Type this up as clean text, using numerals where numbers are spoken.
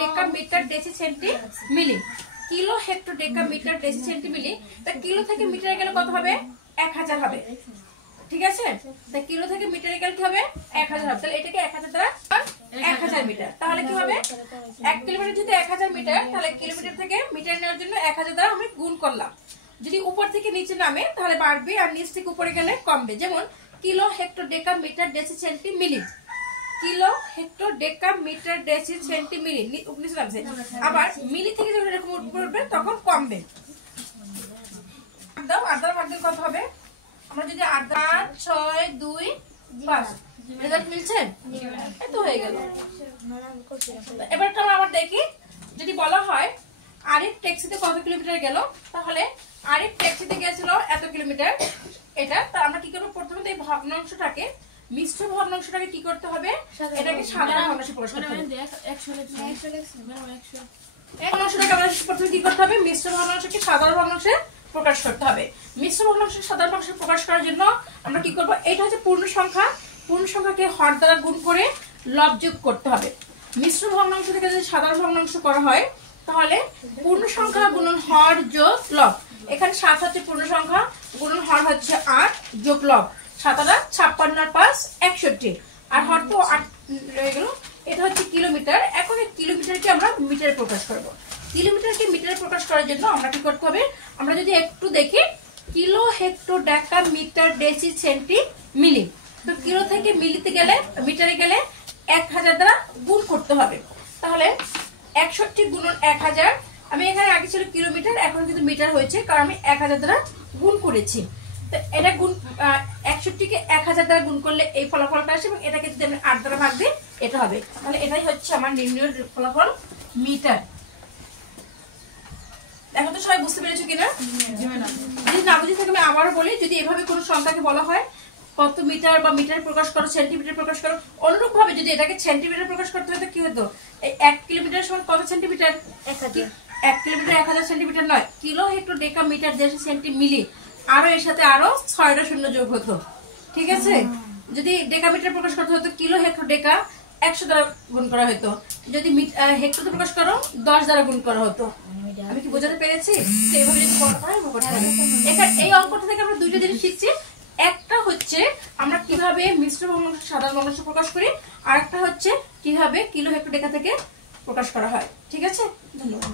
ডেকা metre deci centi milli. Kilo hecto deca metre deci centi milli, তা kilo থেকে মিটারে গেলে কত হবে? 1000 হবে। ঠিক আছে, তা কিলো থেকে মিটারে গেলে কি হবে? 1000 হবে। তাহলে এটাকে 1000 দ্বারা 1000 মিটার, তাহলে কি হবে? 1 কিলোমিটার যদি 1000 মিটার, তাহলে কিলোমিটার থেকে মিটার নেওয়ার জন্য 1000 দ্বারা আমি গুণ করলাম। যদি উপর থেকে নিচে নামে তাহলে বাড়বে, আর নিচ থেকে উপরে গেলে কমবে। যেমন kilo hecto deca metre deci centi milli, kilo hecto deca metre deci centi milli নিচে নামছে। আবার মিলি থেকে যখন এরকম উপরে উঠবে তখন কমবে। দাও 8 দ্বারা ভাগ দিলে কত হবে? আমরা যদি 8 6 2 5 রেজাল্ট মিলছে, এই তো হয়ে গেল। এবার আমরা আবার দেখি, যদি বলা হয় আরিফ ট্যাক্সিতে কত কিলোমিটার গেল, তাহলে আরিফ ট্যাক্সিতে গিয়েছিল এত কিলোমিটার। এটা তা আমরা কি করব? প্রথমে এই ভগ্নাংশটাকে, মিশ্র ভগ্নাংশটাকে কি করতে হবে? এটাকে সাধারণ ভগ্নাংশে প্রকাশ করতে হবে। ভগ্নাংশটাকে আমরা প্রথমে কি করতে হবে? মিশ্র ভগ্নাংশকে সাধারণ ভগ্নাংশে প্রকাশ করতে হবে। মিশ্র ভগ্নাংশকে সাধারণ ভগ্নাংশে প্রকাশ করার জন্য আমরা কি করব? এটা হচ্ছে পূর্ণ সংখ্যা, পূর্ণ সংখ্যাকে হর দ্বারা গুণ করে লব যোগ করতে হবে। মিশ্র ভগ্নাংশ থেকে যদি সাধারণ ভগ্নাংশ করা হয় তাহলে পূর্ণ সংখ্যা গুণন হর যোগ লব। এখানে 7 হচ্ছে পূর্ণ সংখ্যা, গুণন হর হচ্ছে 8 যোগ লব। 7 56 আর 5 61, আর হর তো 8 রয়ে গেল। এটা হচ্ছে কিলোমিটার। এখন এই কিলোমিটারকে আমরা মিটারে প্রকাশ করব। কিলোমিটারকে মিটারে প্রকাশ করার জন্য আমরা কি করতে হবে? আমরা যদি একটু দেখি, kilo hecto deca metre deci centi milli, তো কিলো থেকে মিলিতে গেলে, মিটারে গেলে 1000 দ্বারা গুণ করতে হবে। তাহলে 61 গুণন 1000, আমি এখানে আগে ছিল কিলোমিটার, এখন কিন্তু মিটার হয়েছে, কারণ আমি 1000 দ্বারা গুণ করেছি। তো এটা গুণ 61 কে 1000 দ্বারা গুণ করলে এই ফলাফলটা আসে, এবং এটাকে যদি আমি 8 দ্বারা ভাগ দিই এটা হবে। তাহলে এটাই হচ্ছে আমার নির্ণয় ফলাফল মিটার। এখন তো সবাই বুঝতে পেরেছো কিনা? যদি না বুঝে থাকে আমি আবারও বলি, যদি এভাবে কোনো সংখ্যাকে বলা হয় কত মিটার বা মিটার প্রকাশ করো, সেন্টিমিটার প্রকাশ করো, অনুরূপ ভাবে যদি এটাকে সেন্টিমিটার প্রকাশ করতে হতো কি হতো? এই 1 কিলোমিটার সমান কত সেন্টিমিটার? 1 কিলোমিটার 1000 সেন্টিমিটার নয়, kilo hecto deca metre deci centi milli, আরো এর সাথে আরো 6টা শূন্য যোগ হতো। ঠিক আছে, যদি ডেকা মিটার প্রকাশ করতে হতো কিলো হেক্টর ডেকা 100 দ্বারা গুণ করা হতো, যদি হেক্টর প্রকাশ করো 10 দ্বারা গুণ করা হতো। আমি কি বোঝাতে পেরেছি? এইভাবে যদি করা হয় এখানে এই অঙ্কটা থেকে আমরা দুইটা জিনিস শিখছি। একটা হচ্ছে আমরা কিভাবে মিশ্র ভগ্নাংশ সাধারণ ভগ্নাংশ প্রকাশ করি, আর একটা হচ্ছে কিভাবে কিলো হেক্টর ডেকা থেকে প্রকাশ করা হয়। ঠিক আছে, ধন্যবাদ।